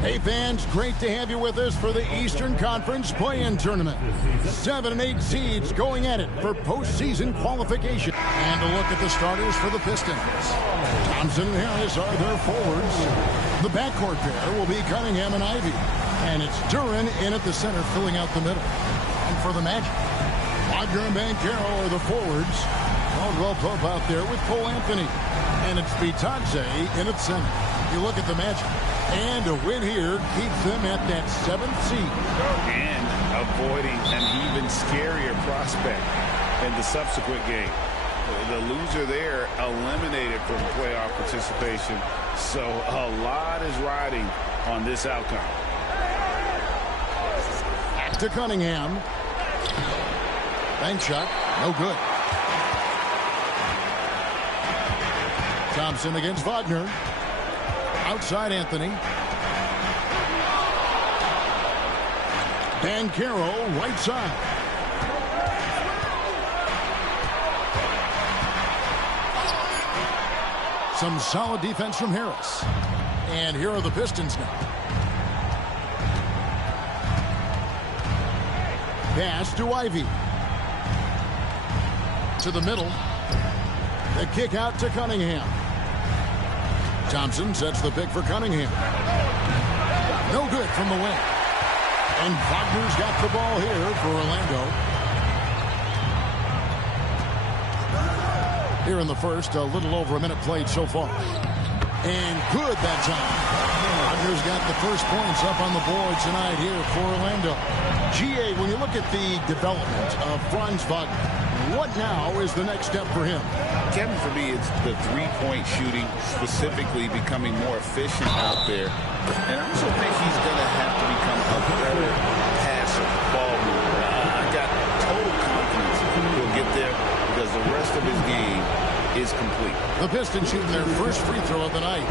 Hey fans, great to have you with us for the Eastern Conference Play-In Tournament. 7 and 8 seeds going at it for postseason qualification. And a look at the starters for the Pistons. Thompson and Harris are their forwards. The backcourt pair will be Cunningham and Ivy. And it's Duran in at the center, filling out the middle. And for the Magic, Wagner and Banchero are the forwards. Caldwell Pope out there with Cole Anthony. And it's Bitadze in at center. You look at the Magic. And a win here keeps them at that 7th seed. And avoiding an even scarier prospect in the subsequent game. The loser there eliminated from playoff participation. So a lot is riding on this outcome. Back to Cunningham. Bank shot. No good. Thompson against Wagner. Outside Anthony. Banchero, right side. Some solid defense from Harris. And here are the Pistons now. Pass to Ivy. To the middle. The kick out to Cunningham. Thompson sets the pick for Cunningham. No good from the wing. And Wagner's got the ball here for Orlando. Here in the first, a little over a minute played so far. And good that time. Wagner's got the first points up on the board tonight here for Orlando. GA, when you look at the development of Franz Wagner, what now is the next step for him? Kevin, for me, it's the three-point shooting, specifically becoming more efficient out there. And I also think he's going to have to become a better passer, ball mover. I got total confidence he'll get there because the rest of his game is complete. The Pistons shooting their first free throw of the night.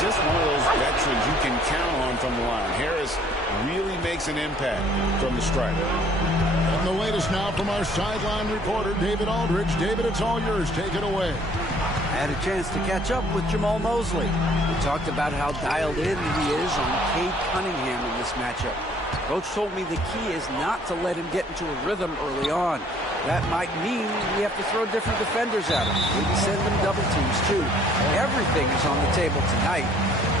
Just one of those veterans you can count on from the line. Harris really makes an impact from the stripe. And the latest now from our sideline reporter, David Aldridge. David, it's all yours. Take it away. I had a chance to catch up with Jamal Mosley. We talked about how dialed in he is on Cade Cunningham in this matchup. Coach told me the key is not to let him get into a rhythm early on. That might mean we have to throw different defenders at him. Maybe send them double teams, too. Everything is on the table tonight.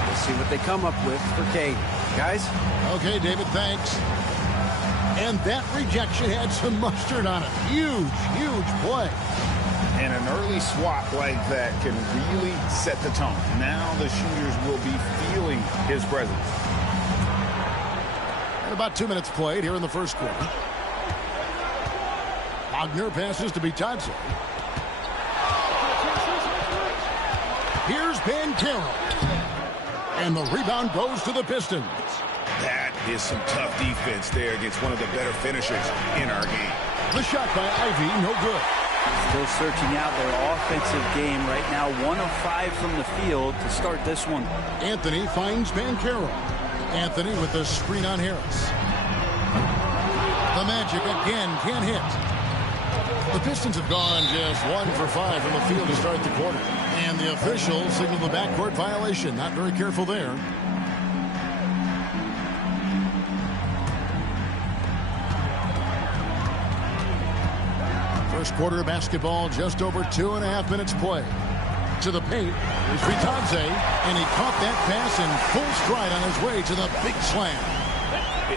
We'll see what they come up with for Cade. Guys? Okay, David, thanks. And that rejection had some mustard on it. Huge, huge play. And an early swat like that can really set the tone. Now the shooters will be feeling his presence. And about 2 minutes played here in the first quarter. Wagner passes to Bitadze. Here's Banchero. And the rebound goes to the Pistons. That is some tough defense there against one of the better finishers in our game. The shot by Ivy, no good. Still searching out their offensive game right now. 1 of 5 from the field to start this one. Anthony finds Banchero. Anthony with the screen on Harris. The Magic again can't hit. The Pistons have gone just 1 for 5 from the field to start the quarter. And the official signaled the backcourt violation. Not very careful there. First quarter of basketball, just over 2.5 minutes played. To the paint, here's Vitadze, and he caught that pass in full stride on his way to the big slam.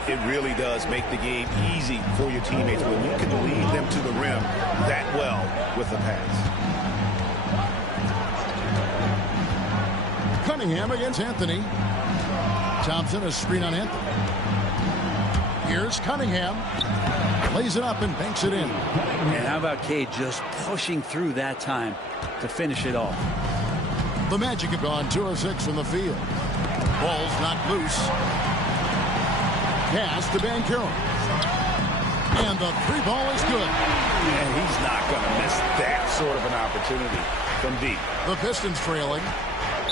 It really does make the game easy for your teammates when you can lead them to the rim that well with the pass. Cunningham against Anthony. Thompson, a screen on Anthony. Here's Cunningham. Lays it up and banks it in. And how about Cade just pushing through that time to finish it off? The Magic have gone 2 of 6 from the field. Ball's knocked loose. Pass to Banchero. And the 3 ball is good. And he's not going to miss that sort of an opportunity from deep. The Pistons trailing.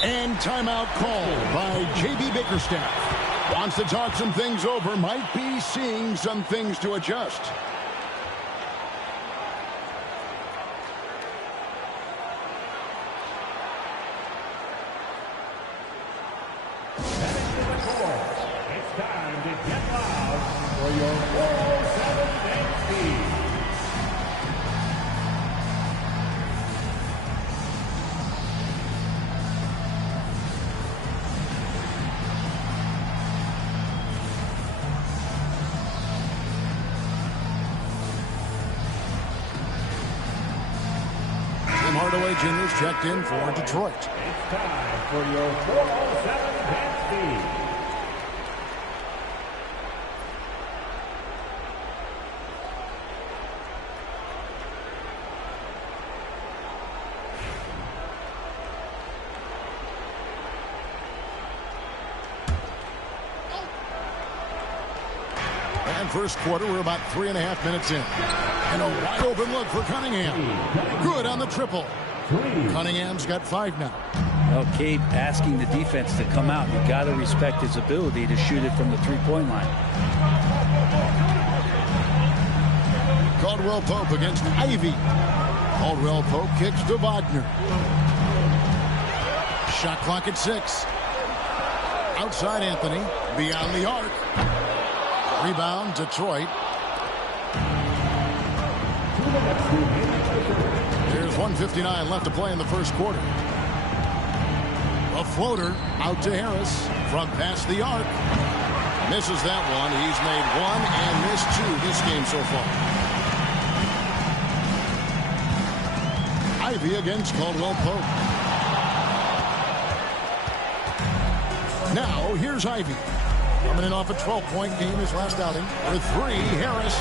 And timeout called by J.B. Bickerstaff. Wants to talk some things over. Might be seeing some things to adjust. It's time to get loud for your 407 speed. Tim Hardaway Jr. is checked in for Detroit. It's time for your 407 speed. And first quarter, we're about 3.5 minutes in. And a wide open look for Cunningham. Good on the triple. Cunningham's got 5 now. Well, Cade asking the defense to come out. You got to respect his ability to shoot it from the three-point line. Caldwell Pope against Ivy. Caldwell Pope kicks to Wagner. Shot clock at 6. Outside Anthony. Beyond the arc. Rebound, Detroit. There's 1:59 left to play in the first quarter. A floater out to Harris from past the arc. Misses that one. He's made 1 and missed 2 this game so far. Ivy against Caldwell Pope. Now here's Ivy. Coming in off a 12-point game his last outing. For 3, Harris.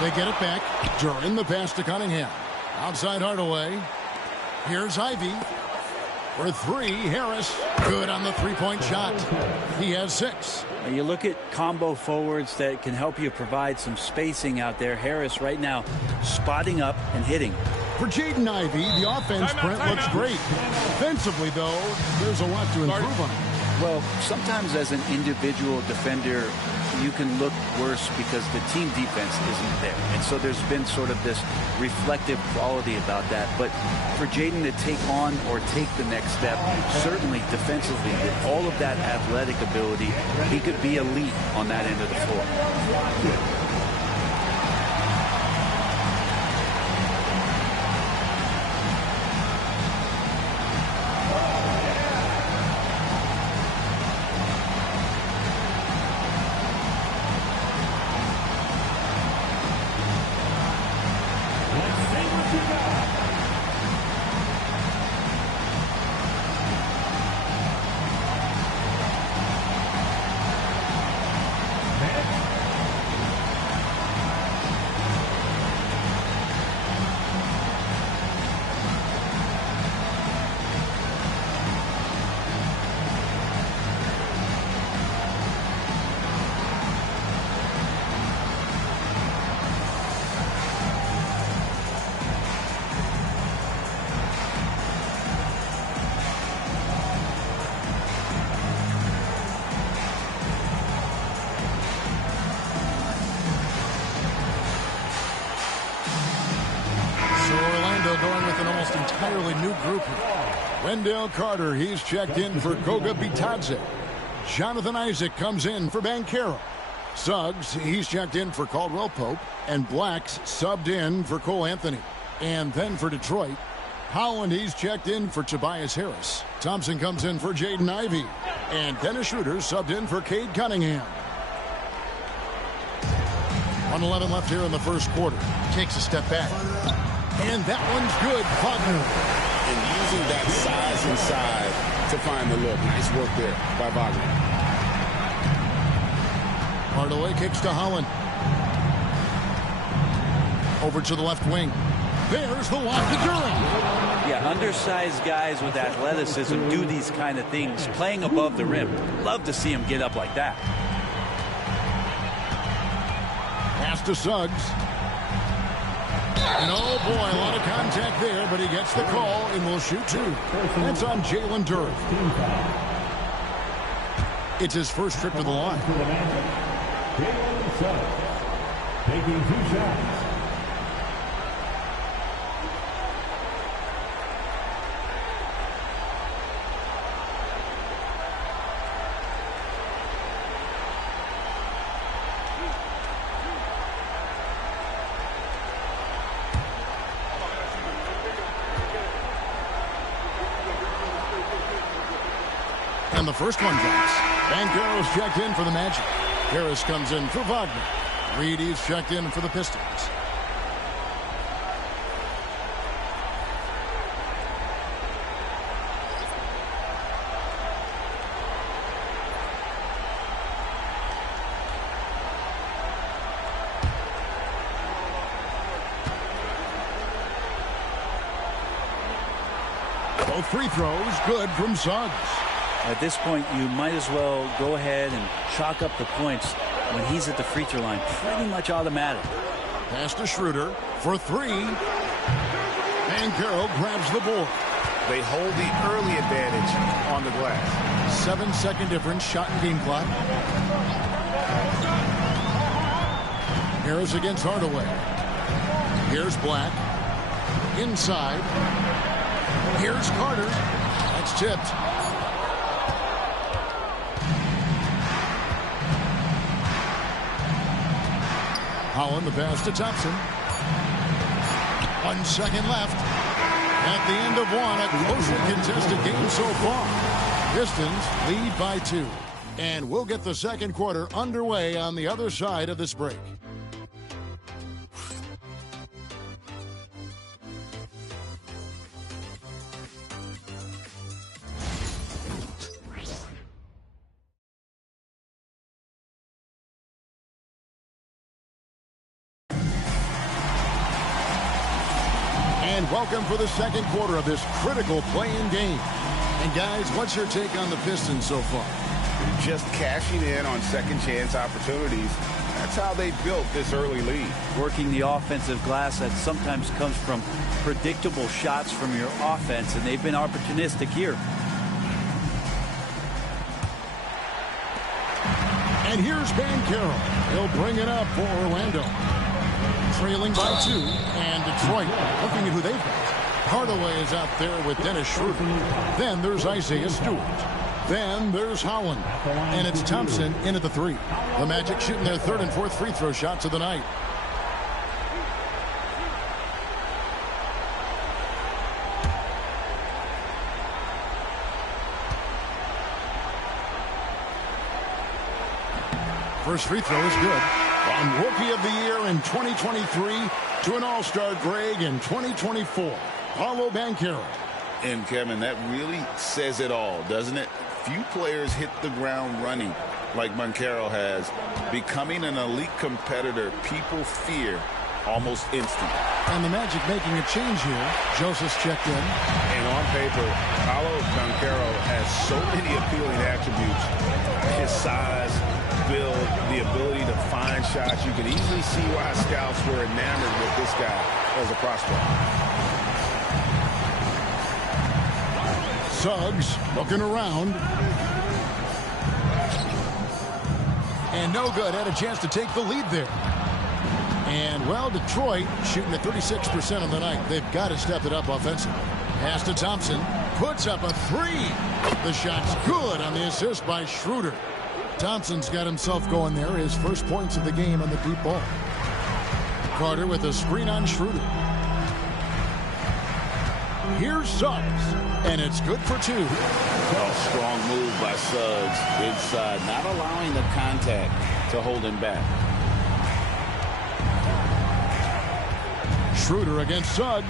They get it back. During the pass to Cunningham. Outside Hardaway. Here's Ivy. For 3, Harris. Good on the 3-point shot. He has 6. You look at combo forwards that can help you provide some spacing out there. Harris right now spotting up and hitting. For Jaden Ivey, the offense print looks great. Defensively, though, there's a lot to improve on. Well, sometimes as an individual defender, you can look worse because the team defense isn't there. And so there's been sort of this reflective quality about that. But for Jaden to take on or take the next step, certainly defensively, with all of that athletic ability, he could be elite on that end of the floor. Going with an almost entirely new group here. Wendell Carter, he's checked in for Goga Bitadze. Jonathan Isaac comes in for Banchero. Suggs, he's checked in for Caldwell Pope. And Blacks subbed in for Cole Anthony. And then for Detroit, Holland, he's checked in for Tobias Harris. Thompson comes in for Jaden Ivey. And Dennis Schroeder subbed in for Cade Cunningham. 1:11 left here in the first quarter. Takes a step back. And that one's good. Wagner. And using that size inside to find the look. Nice work there by Wagner. Hardaway kicks to Holland. Over to the left wing. There's the lock to Durant. Yeah, undersized guys with athleticism do these kind of things, playing above the rim. Love to see him get up like that. Pass to Suggs. And oh boy, a lot of contact there, but he gets the call and will shoot two. That's on Jalen Duren. It's his first trip to the line. Jalen Suggs taking 2 shots. And the first one drops. Banchero's checked in for the Magic. Harris comes in for Wagner. Reedy's checked in for the Pistons. Both free throws good from Suggs. At this point, you might as well go ahead and chalk up the points when he's at the free throw line. Pretty much automatic. Pass to Schroeder for three. Banchero grabs the board. They hold the early advantage on the glass. 7-second difference, shot and game clock. Harris against Hardaway. Here's Black. Inside. Here's Carter. That's tipped. Holland, the pass to Thompson. 1 second left. At the end of one, a closely contested game so far. Pistons lead by 2. And we'll get the second quarter underway on the other side of this break. And welcome for the second quarter of this critical play-in game. And guys, what's your take on the Pistons so far? Just cashing in on second chance opportunities. That's how they built this early lead. Working the offensive glass that sometimes comes from predictable shots from your offense, and they've been opportunistic here. And here's Banchero. He'll bring it up for Orlando. Trailing by 2, and Detroit looking at who they've got. Hardaway is out there with Dennis Schroeder. Then there's Isaiah Stewart. Then there's Holland. And it's Thompson in at the 3. The Magic shooting their 3rd and 4th free throw shots of the night. First free throw is good. From Rookie of the Year in 2023 to an All-Star Greg in 2024, Paolo Banchero. And Kevin, that really says it all, doesn't it? Few players hit the ground running like Banchero has. Becoming an elite competitor, people fear almost instantly. And the Magic making a change here. Joseph's checked in. And on paper, Paolo Banchero has so many appealing attributes. His size, build, the ability to find shots. You can easily see why scouts were enamored with this guy as a prospect. Suggs looking around. And no good. Had a chance to take the lead there. And, well, Detroit shooting at 36% of the night. They've got to step it up offensively. Pass to Thompson. Puts up a 3. The shot's good on the assist by Schroeder. Thompson's got himself going there. His first points of the game on the deep ball. Carter with a screen on Schroeder. Here's Suggs, and it's good for 2. A strong move by Suggs inside, not allowing the contact to hold him back. Schroeder against Suggs.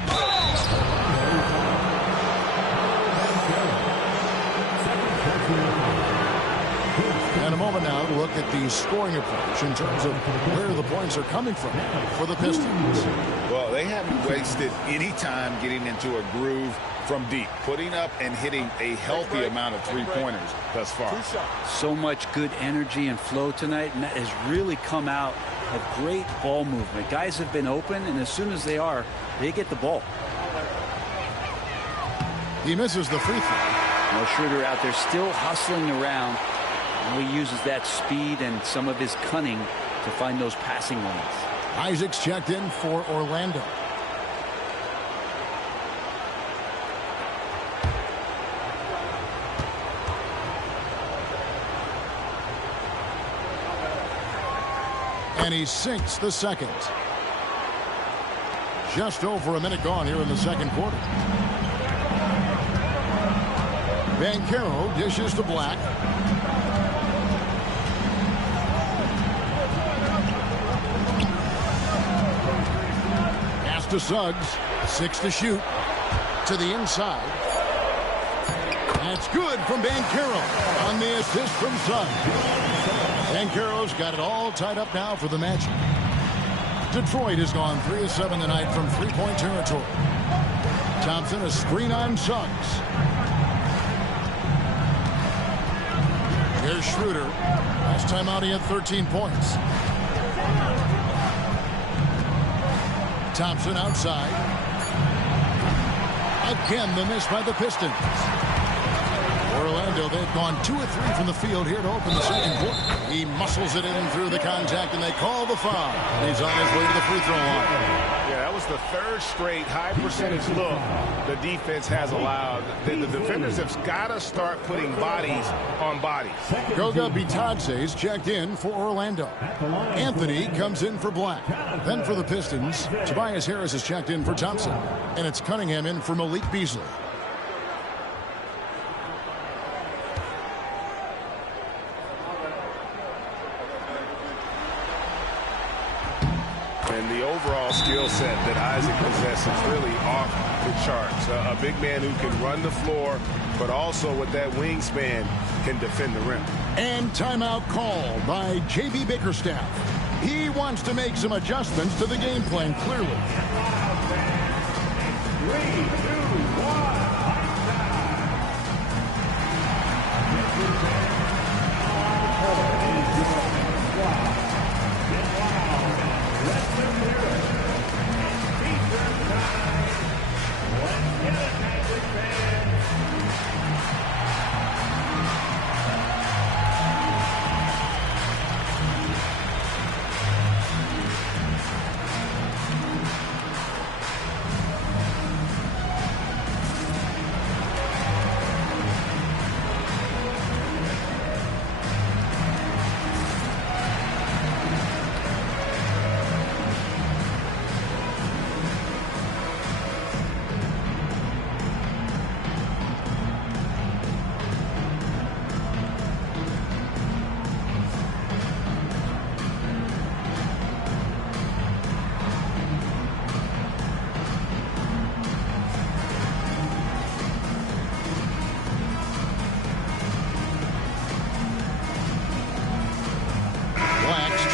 And a moment now to look at the scoring approach in terms of where the points are coming from for the Pistons. Well, they haven't wasted any time getting into a groove from deep, putting up and hitting a healthy amount of three-pointers thus far. So much good energy and flow tonight, and that has really come out of great ball movement. Guys have been open, and as soon as they are, they get the ball. He misses the free throw. Well, Schroeder out there still hustling around. He uses that speed and some of his cunning to find those passing lanes. Isaac's checked in for Orlando. And he sinks the second. Just over a minute gone here in the second quarter. Banchero dishes to Black. Pass to Suggs. 6 to shoot. To the inside. That's good from Banchero on the assist from Suggs. Banchero's got it all tied up now for the match. Detroit has gone 3 of 7 tonight from three-point territory. Thompson, a screen on Suggs. Here's Schroeder. Last time out he had 13 points. Thompson outside. Again the miss by the Pistons. Orlando, they've gone 2 of 3 from the field here to open the second quarter. He muscles it in through the contact, and they call the foul. He's on his way to the free throw line. Yeah, that was the third straight high percentage look the defense has allowed. The defenders have got to start putting bodies on bodies. Goga Bitadze's checked in for Orlando. Anthony comes in for Black. Then for the Pistons, Tobias Harris is checked in for Thompson. And it's Cunningham in for Malik Beasley. And the overall skill set that Isaac possesses really off the charts. A big man who can run the floor, but also with that wingspan can defend the rim. And timeout called by J.B. Bickerstaff. He wants to make some adjustments to the game plan, clearly. 3, 2, 1.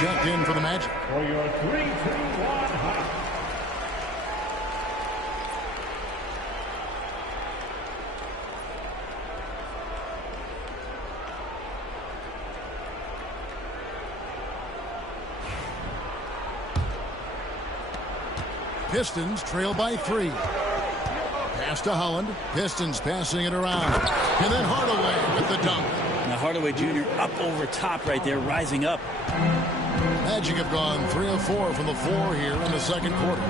Checked in for the Magic. For your 3, 2, 1 hot. Pistons trail by 3. Pass to Holland. Pistons passing it around. And then Hardaway with the dunk. Now Hardaway Jr. up over top right there, rising up. Magic have gone 3 of 4 from the floor here in the second quarter.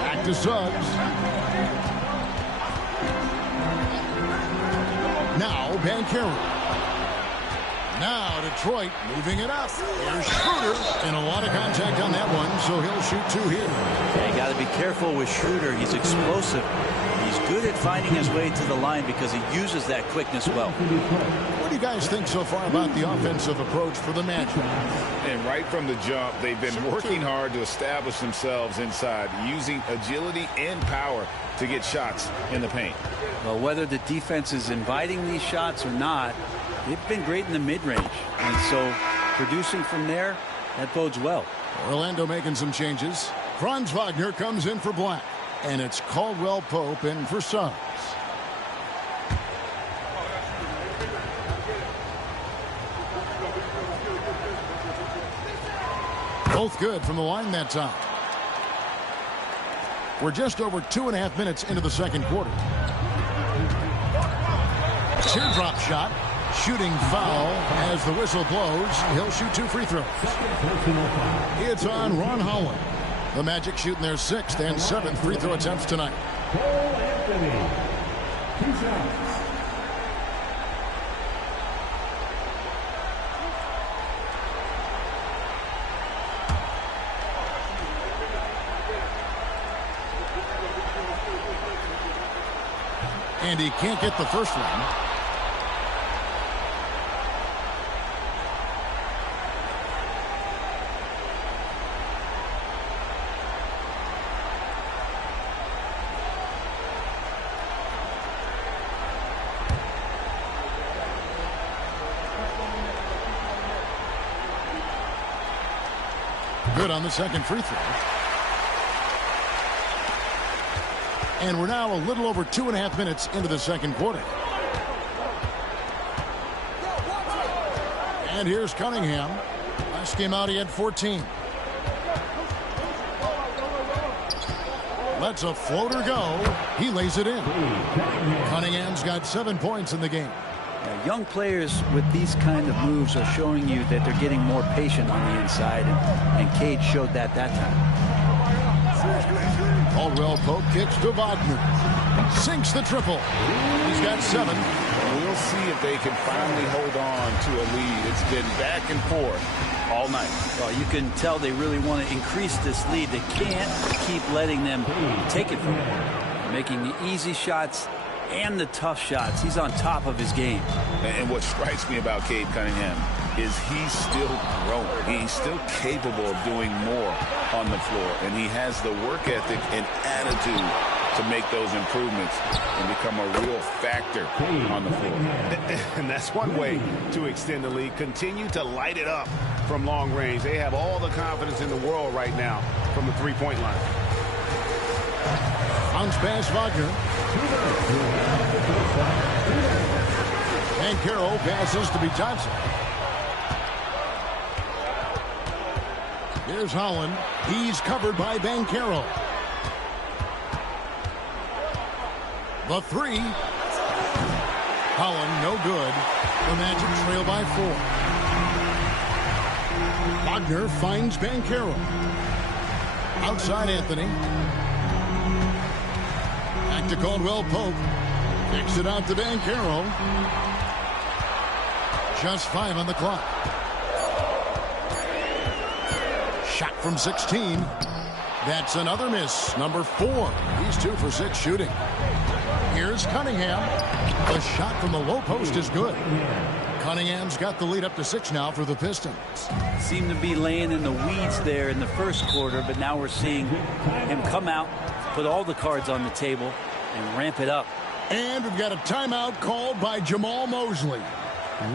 Back to Suggs. Now Banchero. Now Detroit moving it up. Here's Schroeder, and a lot of contact on that one, so he'll shoot 2 here. Yeah, you got to be careful with Schroeder. He's explosive. He's good at finding his way to the line because he uses that quickness well. What do you guys think so far about the offensive approach for the Magic? And right from the jump, they've been working hard to establish themselves inside, using agility and power to get shots in the paint. Well, whether the defense is inviting these shots or not, they've been great in the mid-range. And so producing from there, that bodes well. Orlando making some changes. Franz Wagner comes in for Black. And it's Caldwell Pope in for Suggs. Both good from the line that time. We're just over 2.5 minutes into the second quarter. Teardrop shot. Shooting foul as the whistle blows. He'll shoot 2 free throws. It's on Ron Holland. The Magic shooting their 6th and 7th free throw attempts tonight. Cole Anthony. 2 shots. And he can't get the first one. Good on the second free throw. And we're now a little over 2.5 minutes into the second quarter. And here's Cunningham. Last game out he had 14. Lets a floater go. He lays it in. Cunningham's got 7 points in the game. Now, young players with these kind of moves are showing you that they're getting more patient on the inside, and Cade showed that time. Caldwell Pope kicks to Wagner. Sinks the triple. He's got 7. We'll see if they can finally hold on to a lead. It's been back and forth all night. Well, you can tell they really want to increase this lead. They can't keep letting them take it from them. Making the easy shots and the tough shots. He's on top of his game. And what strikes me about Cade Cunningham is he's still growing. He's still capable of doing more on the floor. And he has the work ethic and attitude to make those improvements and become a real factor on the floor. And that's one way to extend the lead. Continue to light it up from long range. They have all the confidence in the world right now from the three-point line. Bounce pass Wagner. And Carroll passes to be Johnson. Here's Holland. He's covered by Banchero. The 3. Holland no good. The Magic trail by 4. Wagner finds Banchero. Outside Anthony. Back to Caldwell Pope. Kicks it out to Banchero. Just 5 on the clock. Shot from 16. That's another miss. Number 4. He's 2 for 6 shooting. Here's Cunningham. The shot from the low post is good. Cunningham's got the lead up to 6 now for the Pistons. Seemed to be laying in the weeds there in the first quarter, but now we're seeing him come out, put all the cards on the table, and ramp it up. And we've got a timeout called by Jamal Mosley.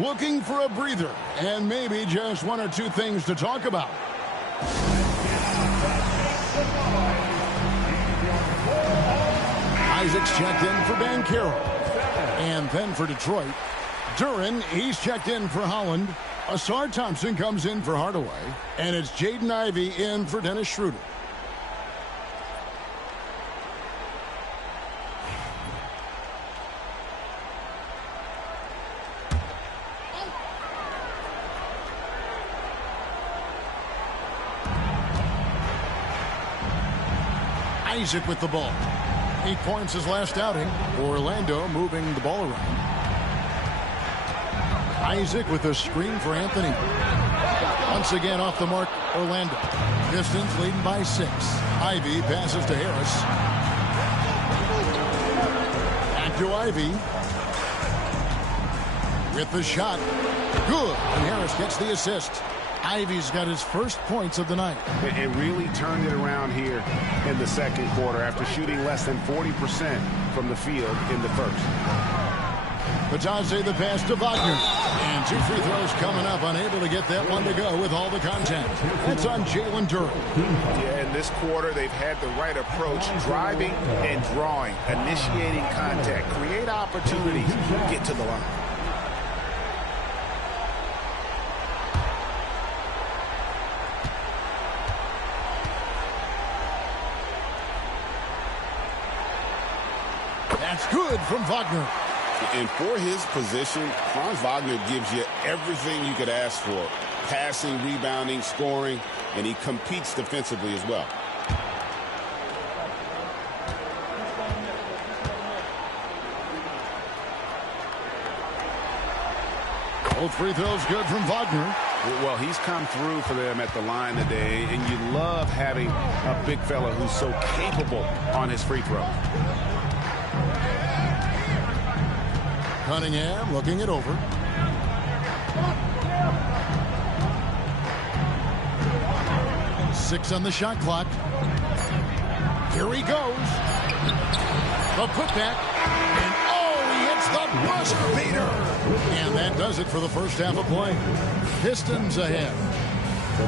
Looking for a breather and maybe just 1 or 2 things to talk about. Isaac's checked in for Banchero. And then for Detroit, Duran, he's checked in for Holland. Asar Thompson comes in for Hardaway. And it's Jaden Ivey in for Dennis Schroeder. Isaac with the ball. 8 points his last outing. Orlando moving the ball around. Isaac with a screen for Anthony. Once again off the mark, Orlando. Pistons leading by 6. Ivy passes to Harris. Back to Ivy. With the shot. Good. And Harris gets the assist. Ivy's got his first points of the night. And really turned it around here in the second quarter after shooting less than 40% from the field in the first. Batase the pass to Wagner. And 2 free throws coming up. Unable to get that one to go with all the contact. That's on Jalen Durrell. Yeah, in this quarter, they've had the right approach. Driving and drawing. Initiating contact. Create opportunities. Get to the line. That's good from Wagner. And for his position, Franz Wagner gives you everything you could ask for. Passing, rebounding, scoring, and he competes defensively as well. Both free throws good from Wagner. Well, he's come through for them at the line today, and you love having a big fella who's so capable on his free throw. Cunningham looking it over. Six on the shot clock. Here he goes. The putback. And oh, he hits the buzzer beater. And that does it for the first half of play. Pistons ahead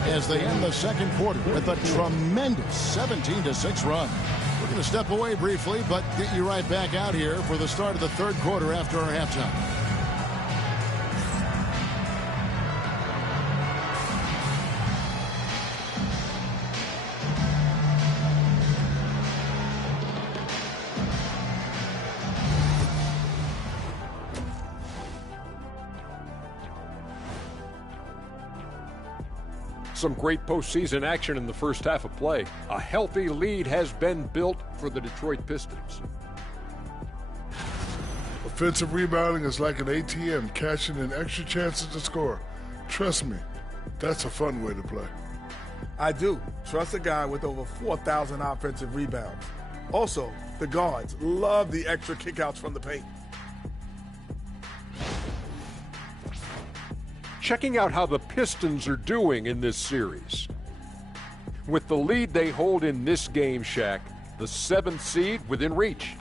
as they end the second quarter with a tremendous 17-6 run. We're going to step away briefly, but get you right back out here for the start of the third quarter after our halftime. Some great postseason action in the first half of play. A healthy lead has been built for the Detroit Pistons. Offensive rebounding is like an ATM, cashing in extra chances to score. Trust me, that's a fun way to play. I do. Trust a guy with over 4,000 offensive rebounds. Also, the guards love the extra kickouts from the paint. Checking out how the Pistons are doing in this series. With the lead they hold in this game, Shaq, the 7th seed within reach.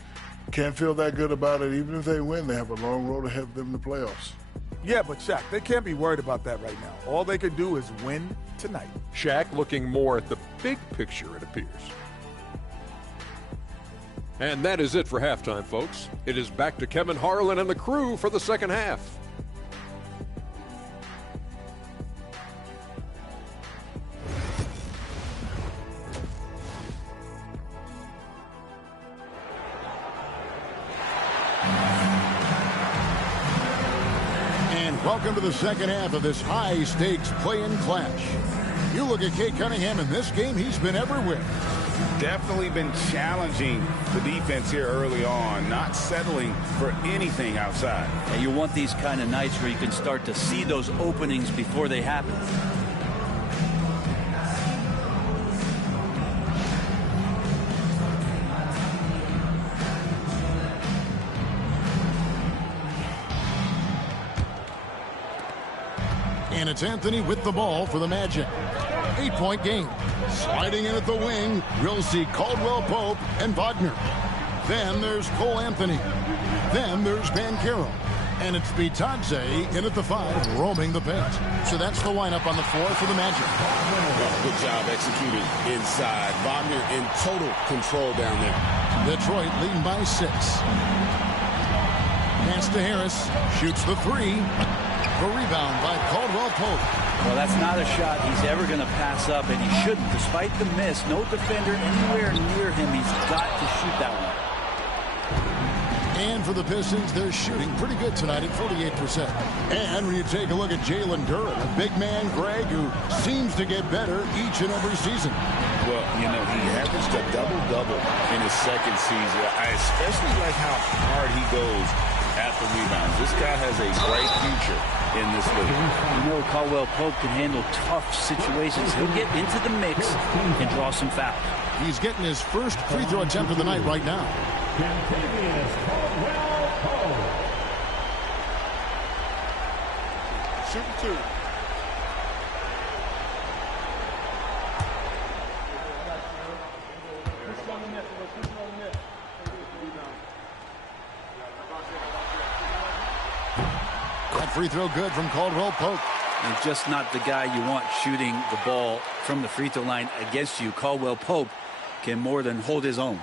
Can't feel that good about it. Even if they win, they have a long road ahead of them in the playoffs. Yeah, but Shaq, they can't be worried about that right now. All they can do is win tonight. Shaq looking more at the big picture, it appears. And that is it for halftime, folks. It is back to Kevin Harlan and the crew for the second half. Welcome to the second half of this high-stakes play-in clash. You look at Cade Cunningham in this game, he's been everywhere. Definitely been challenging the defense here early on, not settling for anything outside. And you want these kind of nights where you can start to see those openings before they happen. And it's Anthony with the ball for the Magic. 8-point game. Sliding in at the wing, we'll see Caldwell Pope and Wagner. Then there's Cole Anthony. Then there's Banchero. And it's Bitadze in at the 5, roaming the paint. So that's the lineup on the floor for the Magic. Good job executing inside. Wagner in total control down there. Detroit leading by 6. Pass to Harris. Shoots the 3. The rebound by Caldwell Pope. Well, that's not a shot he's ever going to pass up, and he shouldn't. Despite the miss, no defender anywhere near him. He's got to shoot that one. And for the Pistons, they're shooting pretty good tonight at 48%. And when you take a look at Jalen Durrell, a big man, Greg, who seems to get better each and every season. Well, you know, he averaged a double-double in his second season. I especially like how hard he goes at the rebounds. This guy has a bright future in this league. You know Caldwell Pope can handle tough situations. He'll get into the mix and draw some fouls. He's getting his first free throw attempt of the night right now. Shooting 2. That free throw good from Caldwell Pope. And just not the guy you want shooting the ball from the free throw line against you. Caldwell Pope can more than hold his own.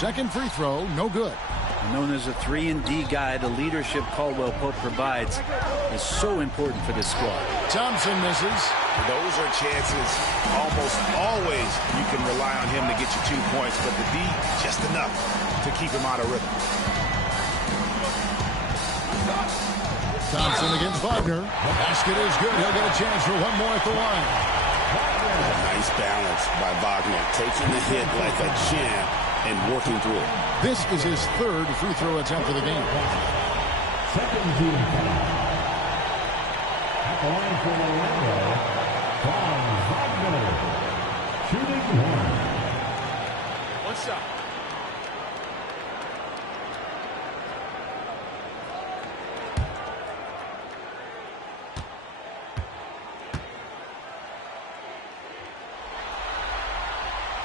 Second free throw, no good. Known as a 3-and-D guy, the leadership Caldwell Pope provides is so important for this squad. Thompson misses. Those are chances almost always you can rely on him to get you 2 points, but the D just enough to keep him out of rhythm. Thompson against Wagner. The basket is good. He'll get a chance for one more at the line. Nice balance by Wagner, taking the hit like a champ and working through it. This is his third free throw attempt of the game. Second team foul. At the line for Orlando, Wagner, shooting 1. One shot.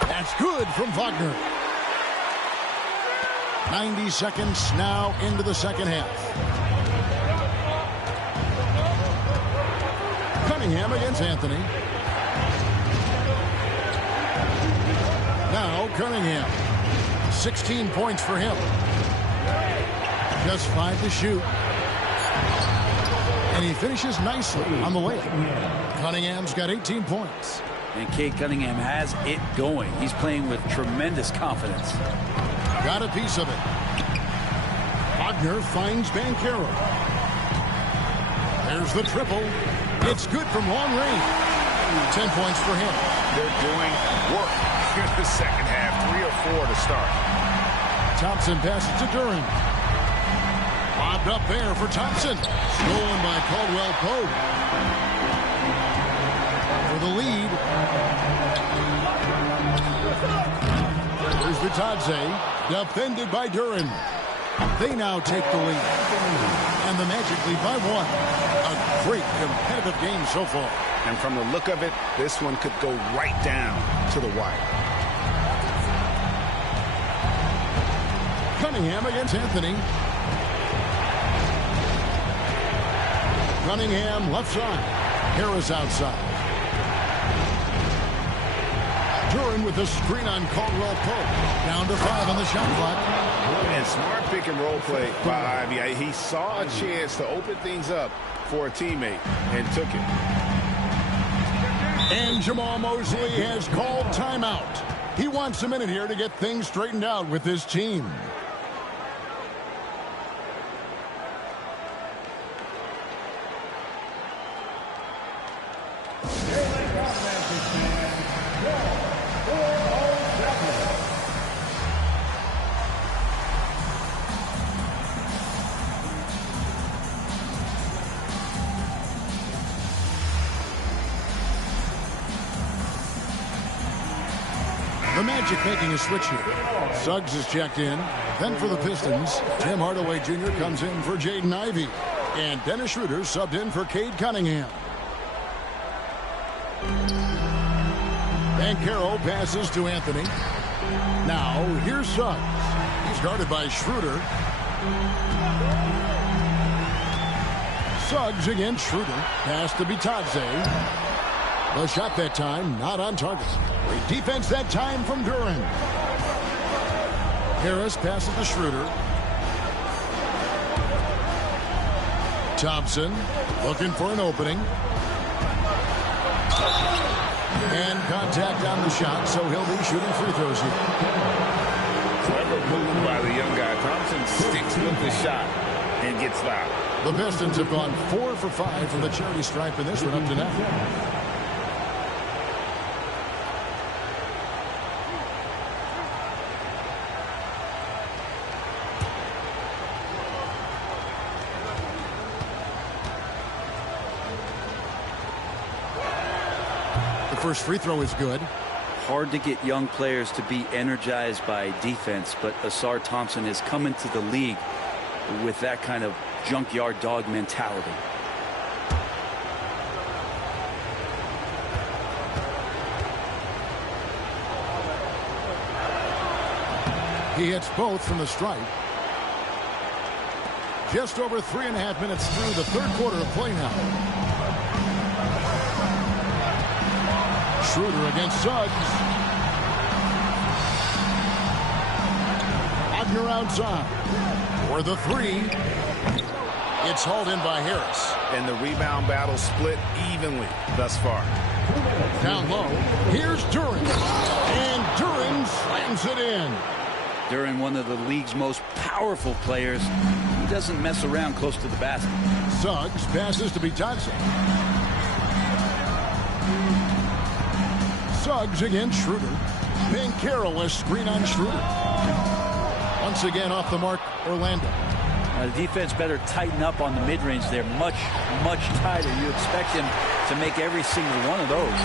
That's good from Wagner. 90 seconds now into the second half. Cunningham against Anthony. Now Cunningham. 16 points for him. Just 5 to shoot. And he finishes nicely on the layup. Cunningham's got 18 points. And Cade Cunningham has it going. He's playing with tremendous confidence. Got a piece of it. Wagner finds Banchero. There's the triple. It's good from long range. 10 points for him. They're doing work here in the second half. 3 or 4 to start. Thompson passes to Duran. Bobbed up there for Thompson. Stolen by Caldwell Pope. For the lead. There's Vitadze. Defended by Duran. They now take the lead. And the Magic lead by 1. A great competitive game so far. And from the look of it, this one could go right down to the wire. Cunningham against Anthony. Cunningham left side. Harris outside. Duran with the screen on Caldwell Pope. Down to 5 on the shot clock. And smart pick and roll play by Ivy. He saw a chance to open things up for a teammate and took it. And Jamal Mosley has called timeout. He wants a minute here to get things straightened out with his team. The Magic making a switch here. Suggs is checked in. Then for the Pistons, Tim Hardaway Jr. comes in for Jaden Ivey. And Dennis Schroeder subbed in for Cade Cunningham. Banchero passes to Anthony. Now, here's Suggs. He's guarded by Schroeder. Suggs against Schroeder. Pass to Bitadze. The shot that time, not on target. Great defense that time from Duran. Harris passes to Schroeder. Thompson looking for an opening. And contact on the shot, so he'll be shooting free throws here. Clever move by the young guy. Thompson sticks with the shot and gets fouled. The Pistons have gone 4 for 5 from the charity stripe in this one up to now. First free throw is good. Hard to get young players to be energized by defense, but Asar Thompson has come into the league with that kind of junkyard dog mentality. He hits both from the stripe. Just over 3.5 minutes through the third quarter of play now. Schroeder against Suggs. Wagner outside for the three. It's hauled in by Harris. And the rebound battle split evenly thus far. Down low. Here's Duren. And Duren slams it in. Duren, one of the league's most powerful players. He doesn't mess around close to the basket. Suggs passes to Bitadze. Suggs against Schroeder. Banchero a screen on Schroeder. Once again off the mark, Orlando. The defense better tighten up on the mid-range. They're much, much tighter. You expect him to make every single one of those.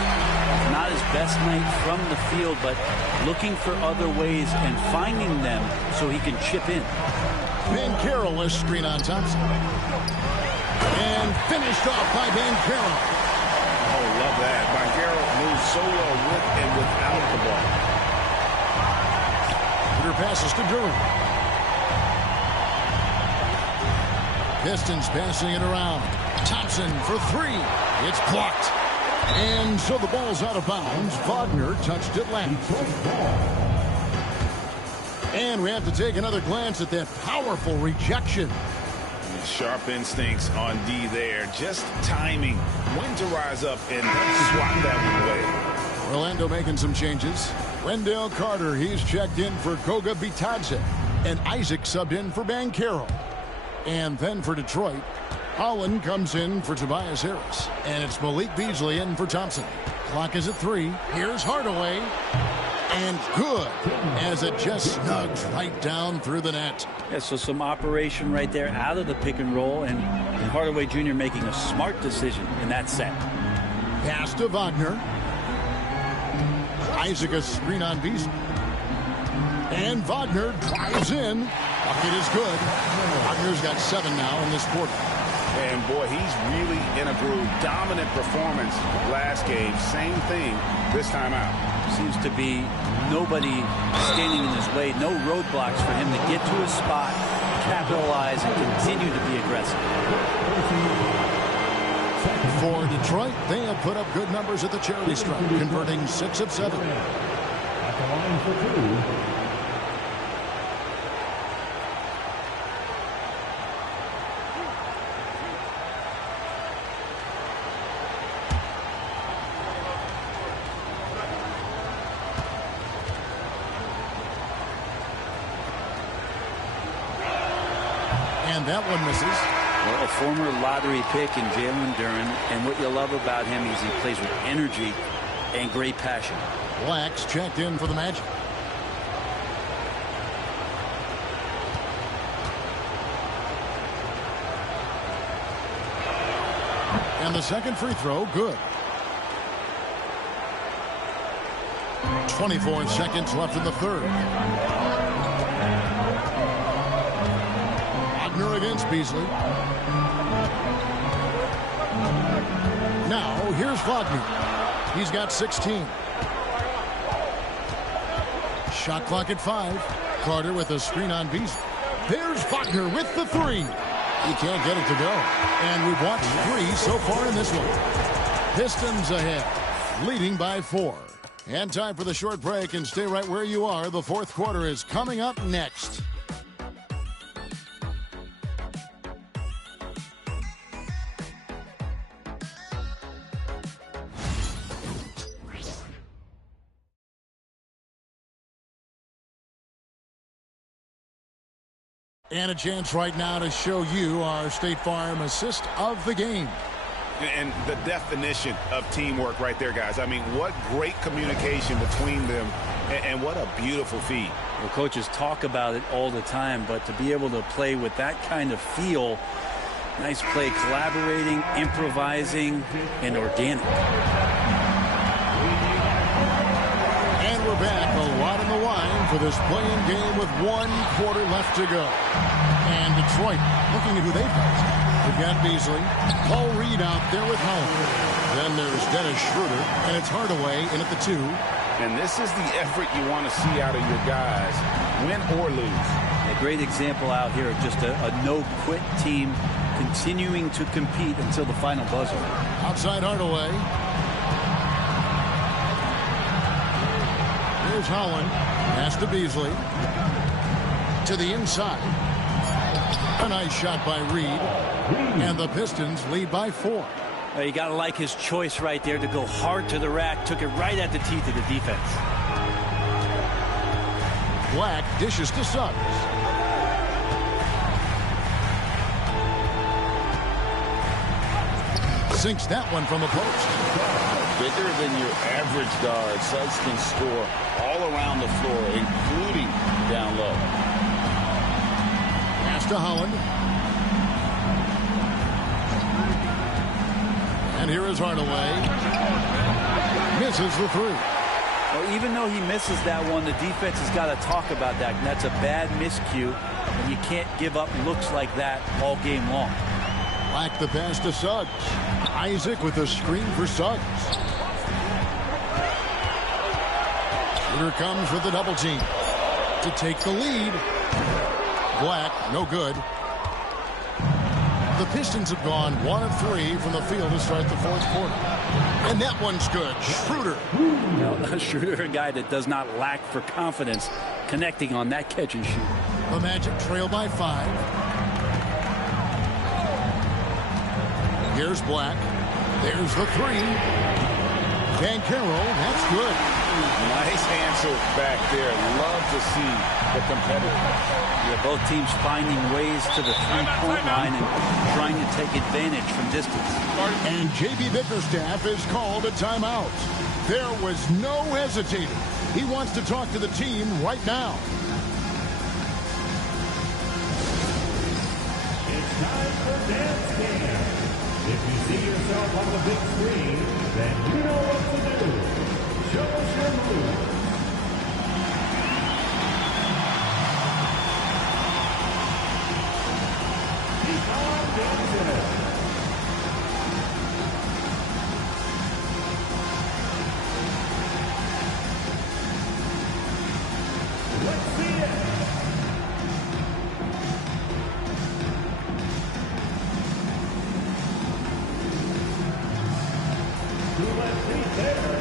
Not his best night from the field, but looking for other ways and finding them so he can chip in. Banchero a screen on Thompson. And finished off by Banchero. Oh, love that. Banchero moves so well with and without the ball. Peter passes to Duren. Pistons passing it around. Thompson for three. It's blocked. And so the ball's out of bounds. Wagner touched it last. And we have to take another glance at that powerful rejection. Sharp instincts on D there. Just timing when to rise up and swat that one away. Orlando making some changes. Wendell Carter, he's checked in for Goga Bitadze. And Isaac subbed in for Banchero. And then for Detroit, Holland comes in for Tobias Harris. And it's Malik Beasley in for Thompson. Clock is at 3. Here's Hardaway. And good, as it just snugs right down through the net. Yeah, so some operation right there out of the pick and roll, and Hardaway Jr. making a smart decision in that set. Pass to Wagner. Isaac a screen on Beasley. And Wagner drives in. Bucket is good. Wagner's got 7 now in this quarter. And boy, he's really in a groove. Dominant performance last game. Same thing this time out. Seems to be nobody standing in his way. No roadblocks for him to get to a spot, capitalize, and continue to be aggressive. For Detroit, they have put up good numbers at the charity stripe, converting 6 of 7. At the line for 2. And that one misses. Well, a former lottery pick in Jalen Duren, and what you love about him is he plays with energy and great passion. Black's checked in for the Magic. And the second free throw, good. 24 seconds left in the third. Wagner against Beasley. Now, here's Wagner. He's got 16. Shot clock at 5. Carter with a screen on Beasley. There's Wagner with the 3. He can't get it to go. And we've watched 3 so far in this one. Pistons ahead, leading by 4. And time for the short break, and stay right where you are. The fourth quarter is coming up next. And a chance right now to show you our State Farm assist of the game. And the definition of teamwork right there, guys. I mean, what great communication between them, and what a beautiful feed. Well, coaches talk about it all the time, but to be able to play with that kind of feel, nice play, collaborating, improvising, and organic. And we're back, a lot on the line for this play-in game with 1 quarter left to go. And Detroit looking at who they've got. They've got Beasley, Paul Reed out there with Holland. Then there's Dennis Schroeder, and it's Hardaway in at the 2. And this is the effort you want to see out of your guys, win or lose. A great example out here of just a no-quit team continuing to compete until the final buzzer. Outside Hardaway. Here's Holland. Pass to Beasley. To the inside. A nice shot by Reed. And the Pistons lead by 4. You got to like his choice right there to go hard to the rack. Took it right at the teeth of the defense. Black dishes to Suggs. Sinks that one from the post. Bigger than your average guard, Suggs can score all around the floor, including down low. Pass to Holland. And here is Hardaway. Misses the 3. Well, even though he misses that one, the defense has got to talk about that. And that's a bad miscue. And you can't give up looks like that all game long. Black the pass to Suggs. Isaac with a screen for Suggs. Shooter comes with the double team to take the lead. Black, no good. The Pistons have gone 1 of 3 from the field to start the 4th quarter. And that one's good. Schroeder. Now, Schroeder, a guy that does not lack for confidence, connecting on that catch and shoot. The Magic trail by 5. Here's Black. There's the 3. Banchero, that's good. Nice answer back there. Love to see the competitiveness. Yeah, both teams finding ways to the three-point line and trying to take advantage from distance. And J.B. Bickerstaff is called a timeout. There was no hesitating. He wants to talk to the team right now. It's time for dance game. If you see yourself on the big screen, then you know what to do. Show us your move. Keep on dancing. Let's see it. Let's see there.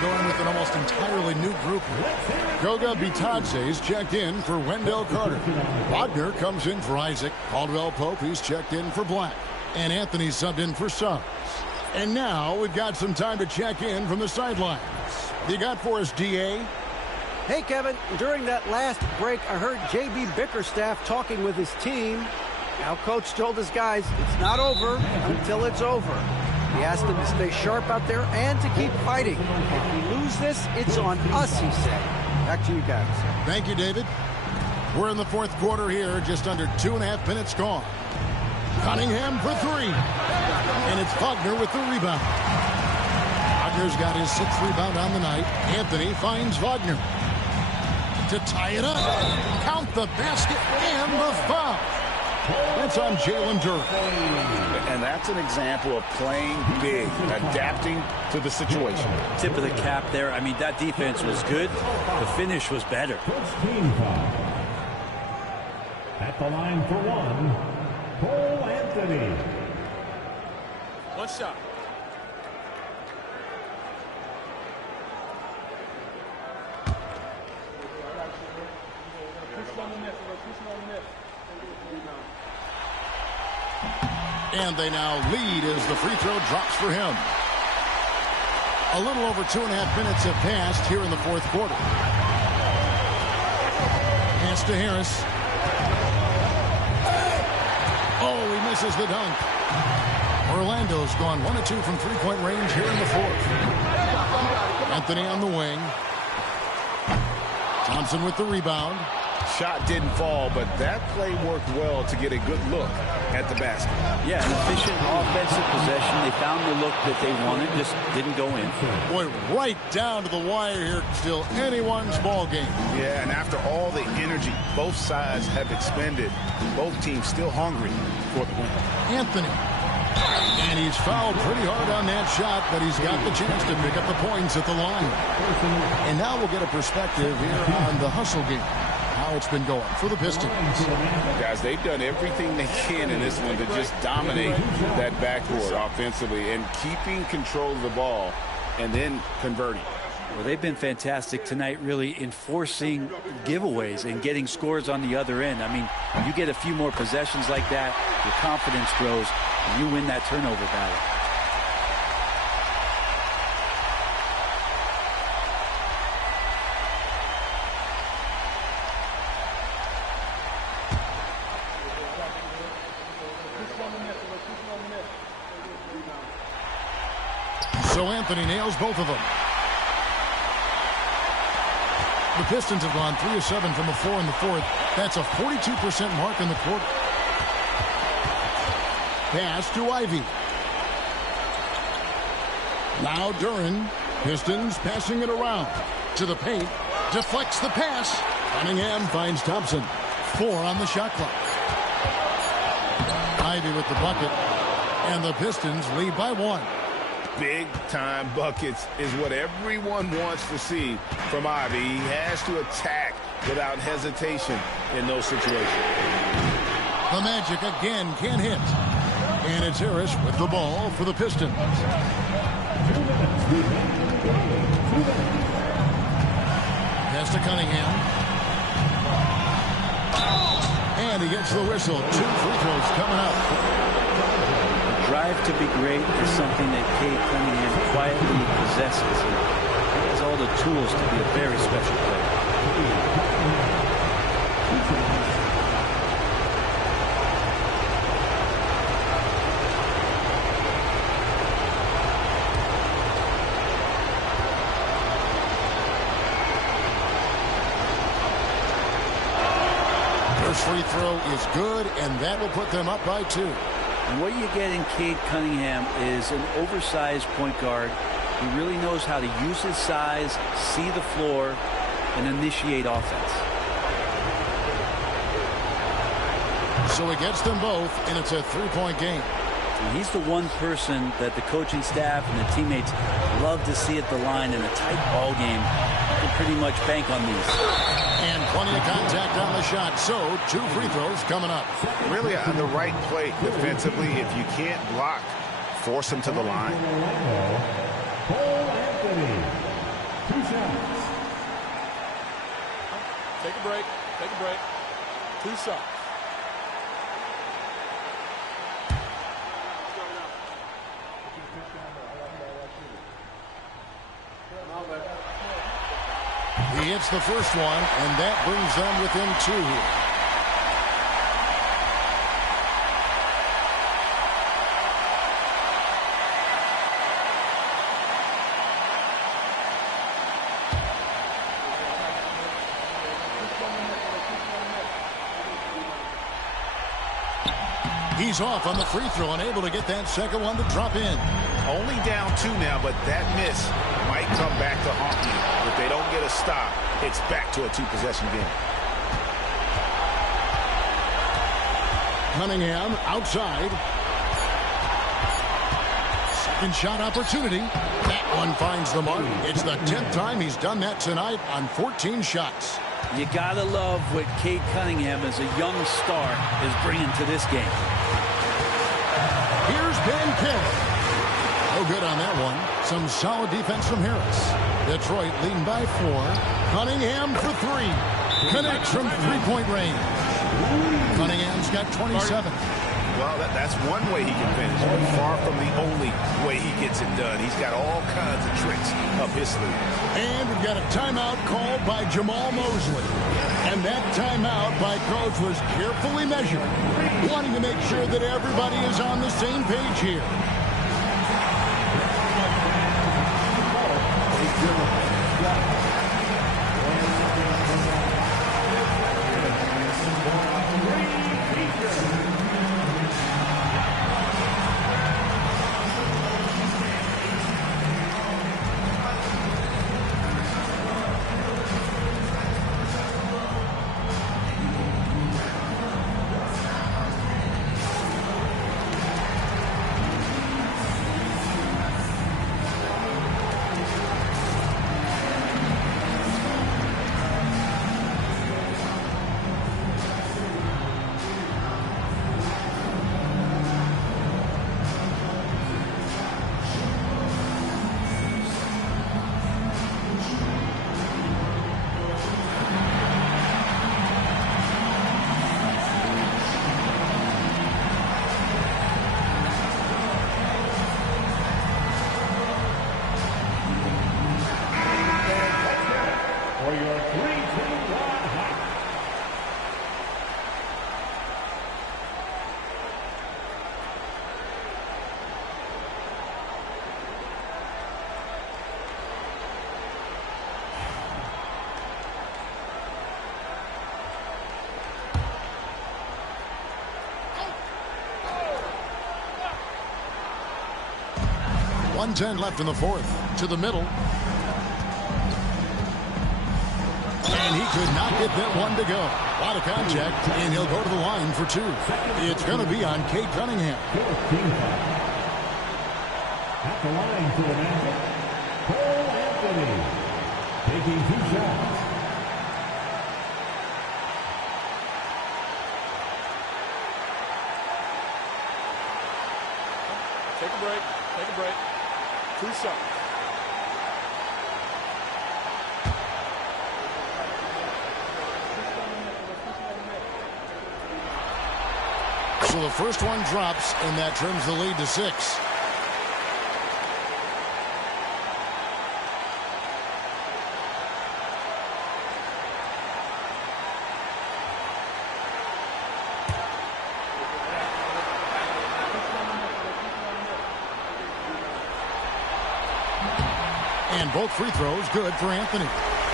Going with an almost entirely new group here. Goga Bitadze's checked in for Wendell Carter. Wagner comes in for Isaac. Caldwell Pope, he's checked in for Black. And Anthony subbed in for Suggs. And now we've got some time to check in from the sidelines. You got for us, DA? Hey, Kevin. During that last break, I heard J.B. Bickerstaff talking with his team. Now, Coach told his guys it's not over until it's over. He asked them to stay sharp out there and to keep fighting. If we lose this, it's on us, he said. Back to you guys. Thank you, David. We're in the 4th quarter here, just under 2.5 minutes gone. Cunningham for 3. And it's Wagner with the rebound. Wagner's got his 6th rebound on the night. Anthony finds Wagner to tie it up. Count the basket and the foul. That's on Jalen Duren. And that's an example of playing big, adapting to the situation. Tip of the cap there. I mean, that defense was good. The finish was better. At the line for one, Cole Anthony. One shot. And they now lead as the free throw drops for him. A little over 2.5 minutes have passed here in the fourth quarter. Pass to Harris. Oh, he misses the dunk. Orlando's gone 1 of 2 from three-point range here in the fourth. Anthony on the wing. Thompson with the rebound. Shot didn't fall, but that play worked well to get a good look at the basket. Yeah, an efficient offensive possession. They found the look that they wanted, just didn't go in. Boy, right down to the wire here. Still anyone's ball game. Yeah, and after all the energy both sides have expended, both teams still hungry for the win. Anthony. And he's fouled pretty hard on that shot, but he's got the chance to pick up the points at the line. And now we'll get a perspective here on the hustle game. How it's been going for the Pistons. Guys, they've done everything they can in this one to just dominate that backcourt offensively and keeping control of the ball and then converting. Well, they've been fantastic tonight, really enforcing giveaways and getting scores on the other end. I mean, you get a few more possessions like that, your confidence grows, and you win that turnover battle. So Anthony nails both of them. The Pistons have gone 3 of 7 from the floor in the fourth. That's a 42% mark in the quarter. Pass to Ivy. Now Duren. Pistons passing it around. To the paint. Deflects the pass. Cunningham finds Thompson. 4 on the shot clock. Ivy with the bucket. And the Pistons lead by 1. Big-time buckets is what everyone wants to see from Ivy. He has to attack without hesitation in those situations. The Magic again can't hit. And it's Harris with the ball for the Pistons. Pass to Cunningham. And he gets the whistle. 2 free throws coming up. Drive to be great is something that Cade Cunningham quietly possesses. He has all the tools to be a very special player. First free throw is good, and that will put them up by 2. And what you get in Cade Cunningham is an oversized point guard who really knows how to use his size, see the floor, and initiate offense. So he gets them both, and it's a 3-point game. And he's the one person that the coaching staff and the teammates love to see at the line in a tight ball game. You can pretty much bank on these. And plenty of contact on the shot, so 2 free throws coming up. Really on the right play defensively. If you can't block, force him to the line. Cole Anthony. 2 shots. Take a break. Take a break. 2 shots. He hits the first one, and that brings them within 2 here. He's off on the free throw, unable to get that second one to drop in. Only down 2 now, but that miss might come back to haunt you. If they don't get a stop, it's back to a 2-possession game. Cunningham outside. Second shot opportunity. That one finds the mark. It's the 10th time he's done that tonight on 14 shots. You gotta love what Cade Cunningham, as a young star, is bringing to this game. Here's Ben Carroll. No good on that one. Some solid defense from Harris. Detroit leading by 4. Cunningham for 3. Connects from three-point range. Cunningham's got 27. Well, that's one way he can finish, but far from the only way he gets it done. He's got all kinds of tricks up his sleeve. And we've got a timeout called by Jamal Mosley. And that timeout by Coach was carefully measured, wanting to make sure that everybody is on the same page here. For your 3-2-1 hike. .110 left in the fourth. To the middle. And he could not get that one to go. A lot of contact, and he'll go to the line for 2. It's going to be on Cade Cunningham. At the line for the Magic, Cole Anthony, taking 2 shots. Take a break. Take a break. 2 shots. So the first one drops, and that trims the lead to 6. And both free throws good for Anthony.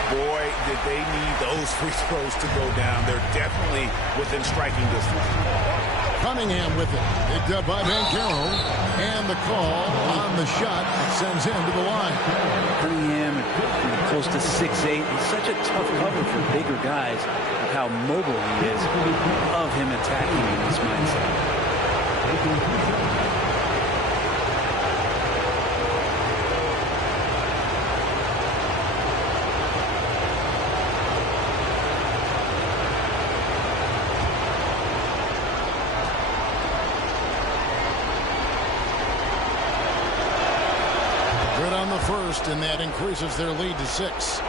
Boy, did they need those free throws to go down. They're definitely within striking distance. Cunningham with it. Picked up by Banchero. And the call on the shot sends him to the line. Cunningham, close to 6'8". He's such a tough cover for bigger guys. Of how mobile he is. Of him attacking in this mindset. Good on the first, and that increases their lead to 6.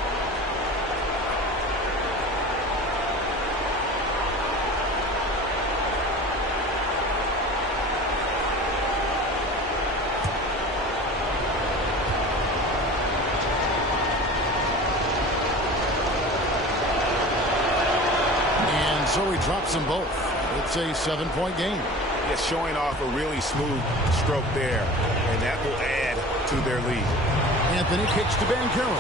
And so he drops them both. It's a 7-point game. Yes, showing off a really smooth stroke there, and that will add to their lead. Anthony kicks to Banchero.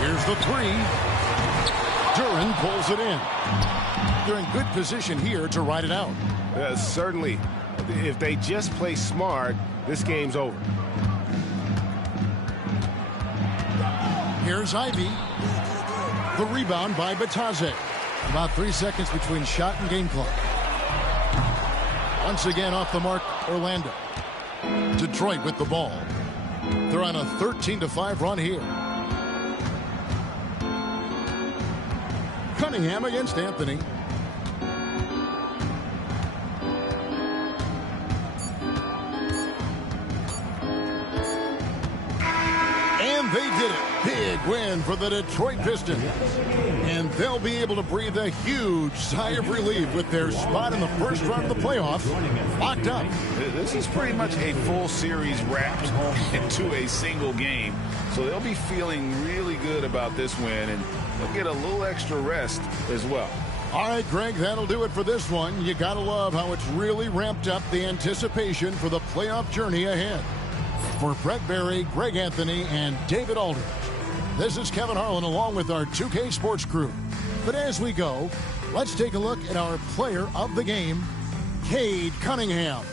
Here's the 3. Duran pulls it in. They're in good position here to ride it out. Certainly, if they just play smart, this game's over. Here's Ivy. The rebound by Batadze. About 3 seconds between shot and game clock. Once again off the mark, Orlando. Detroit with the ball. They're on a 13-5 run here. Cunningham against Anthony. And they did it. Big win for the Detroit Pistons. And they'll be able to breathe a huge sigh of relief with their spot in the first round of the playoffs locked up. This is pretty much a full series wrapped into a single game. So they'll be feeling really good about this win, and they'll get a little extra rest as well. All right, Greg, that'll do it for this one. You got to love how it's really ramped up the anticipation for the playoff journey ahead. For Brett Berry, Greg Anthony, and David Aldridge, this is Kevin Harlan along with our 2K Sports crew. But as we go, let's take a look at our player of the game, Cade Cunningham.